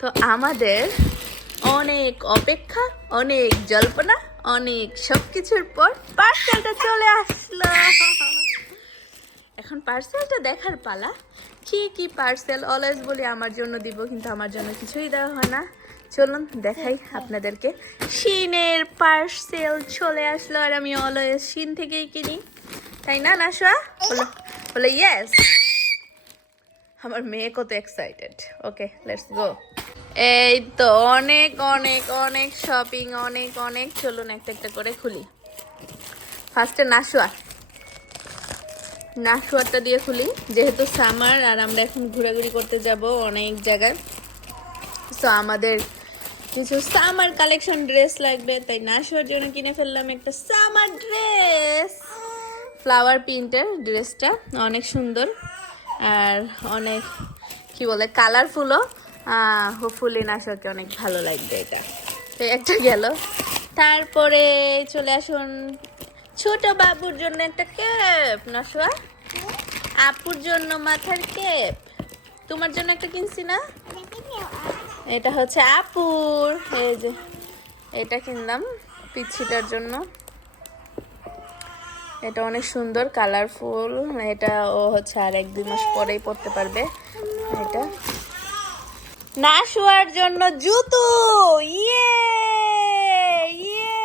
তো আমাদের অনেক অপেক্ষা, অনেক জল্পনা, অনেক সবকিছুর পর পার্সেলটা চলে আসলো। এখন পার্সেলটা দেখার পালা। কি কি পার্সেল অলওয়েজ বলি আমার জন্য দিব, কিন্তু আমার জন্য কিছুই দেওয়া হয় না। চলুন দেখাই আপনাদেরকে। শিনের পার্সেল চলে আসলো, আর আমি অলওয়েজ শিন থেকেই কিনি, তাই না নাশোয়া? বলে ইয়েস। আমার মেয়ে কত এক্সাইটেড। Okay, let's go. এই তো অনেক অনেক অনেক শপিং, অনেক অনেক। চলুন একটা একটা করে খুলি। ফার্স্টে নাশোয়ারটা দিয়ে খুলি, যেহেতু সামার আর আমরা এখন ঘোরাঘুরি করতে যাব অনেক জায়গায়। সো আমাদের কিছু সামার কালেকশন ড্রেস লাগবে, তাই নাশোয়ার জন্য কিনে ফেললাম একটা সামার ড্রেস। ফ্লাওয়ার প্রিন্টের ড্রেসটা অনেক সুন্দর আর অনেক কি বলে কালারফুলও। হোপফুলি নাশোয়ারকে অনেক ভালো লাগবে এটা। তো একটা গেল। তারপরে চলে আসুন ছোট বাবুর জন্য একটা ক্যাপ। নাশোয়া, আপুর জন্য মাথার ক্যাপ। তোমার জন্য একটা কিনছি না? এটা হচ্ছে আপুর। এই যে এটা কিনলাম পিচ্ছিটার জন্য। এটা অনেক সুন্দর কালারফুল। এটা ও হচ্ছে আর 1-2 মাস পরেই পরতে পারবে। এটা নাশোয়ার জন্য জুতো। ইয়ে ইয়ে,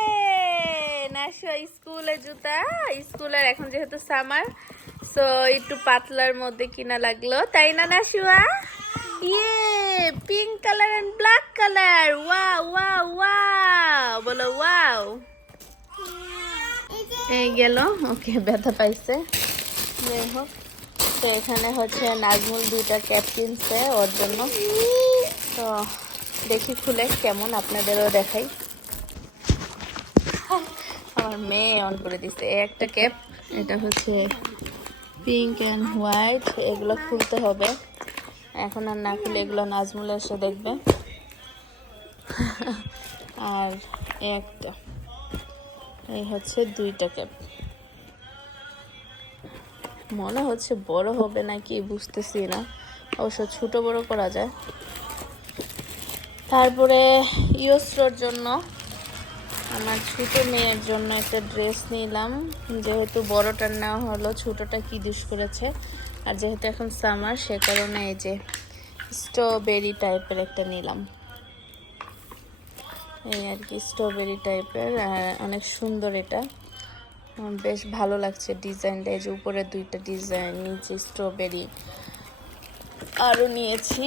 নাশোয়া স্কুলে জুতা। স্কুলের এখন যেহেতু সামার, সো একটু পাতলার মধ্যে কিনা লাগলো, তাই না নাশোয়া? Yeah, pink colour and black colour. Wow wow wow, বলো ওয়াও। এই গেল। ওকে, ব্যথা পাইছে। যাই হোক, তো এখানে হচ্ছে নাজমুল 2টা ক্যাপ কিনছে ওর জন্য। তো দেখি খুলে কেমন, আপনাদেরও দেখাই। আমার মেয়ে অন করে দিচ্ছে। একটা ক্যাপ, এটা হচ্ছে পিঙ্ক অ্যান্ড হোয়াইট। এগুলো খুলতে হবে, এখন আর না খুলে এগুলো নাজমুল এসে দেখবে। আর একটা, এই হচ্ছে 2টা ক্যাপ। মনে হচ্ছে বড় হবে নাকি বুঝতেছি না, অবশ্য ছোট বড় করা যায়। তারপরে ইয়সরোর জন্য, আমার ছোট মেয়ের জন্য একটা ড্রেস নিলাম। যেহেতু বড়টার নেওয়া হলো, ছোটটা কি দুষ করেছে। আর যেহেতু এখন সামার, সে কারণে এই যে স্ট্রবেরি টাইপের একটা নিলাম। এই আর কি, স্ট্রবেরি টাইপের। অনেক সুন্দর এটা, বেশ ভালো লাগছে ডিজাইনটা। এই যে উপরে 2টা ডিজাইন, নিচে স্ট্রবেরি। আরও নিয়েছি